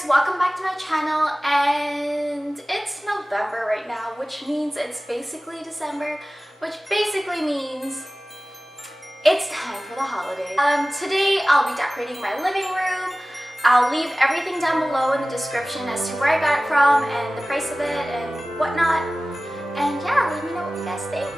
guys, welcome back to my channel. And it's November right now, which means it's basically December, which basically means it's time for the holidays. Today I'll be decorating my living room. I'll leave everything down below in the description as to where I got it from and the price of it and whatnot. And yeah, let me know what you guys think.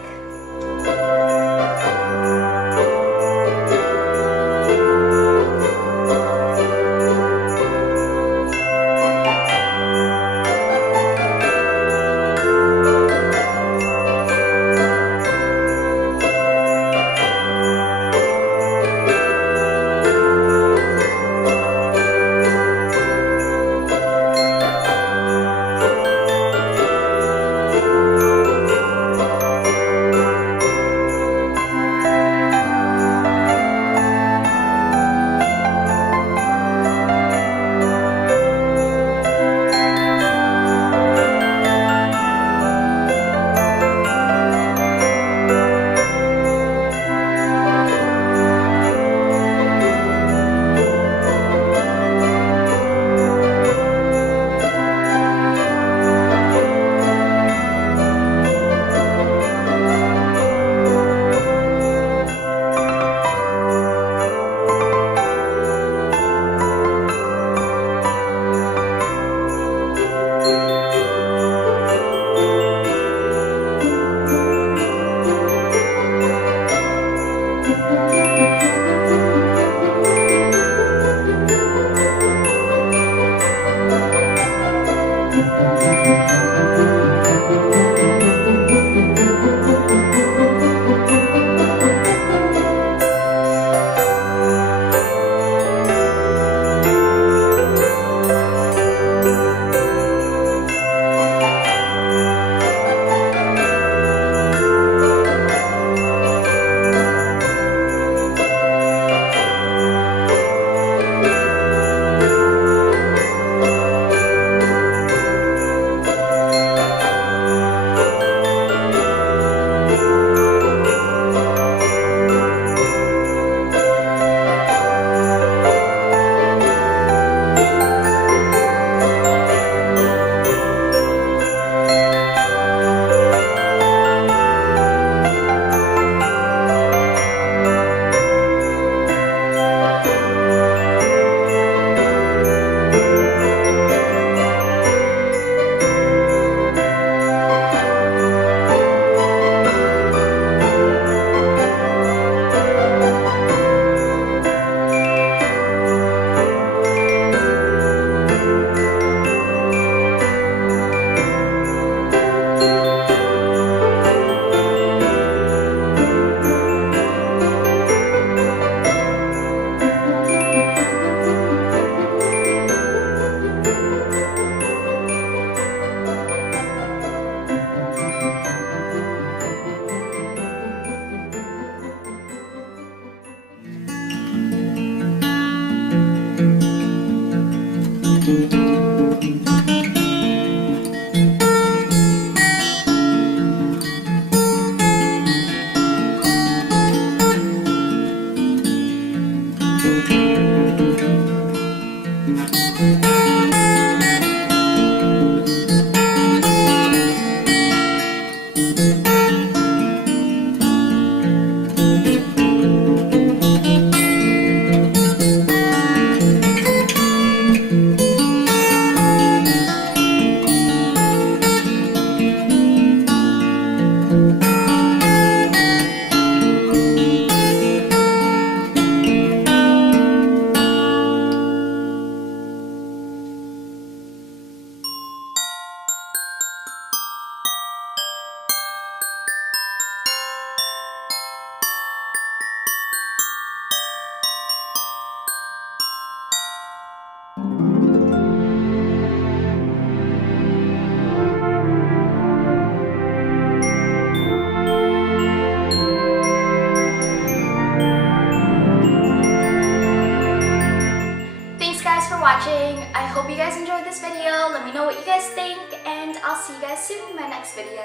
Watching. I hope you guys enjoyed this video. Let me know what you guys think, and I'll see you guys soon in my next video.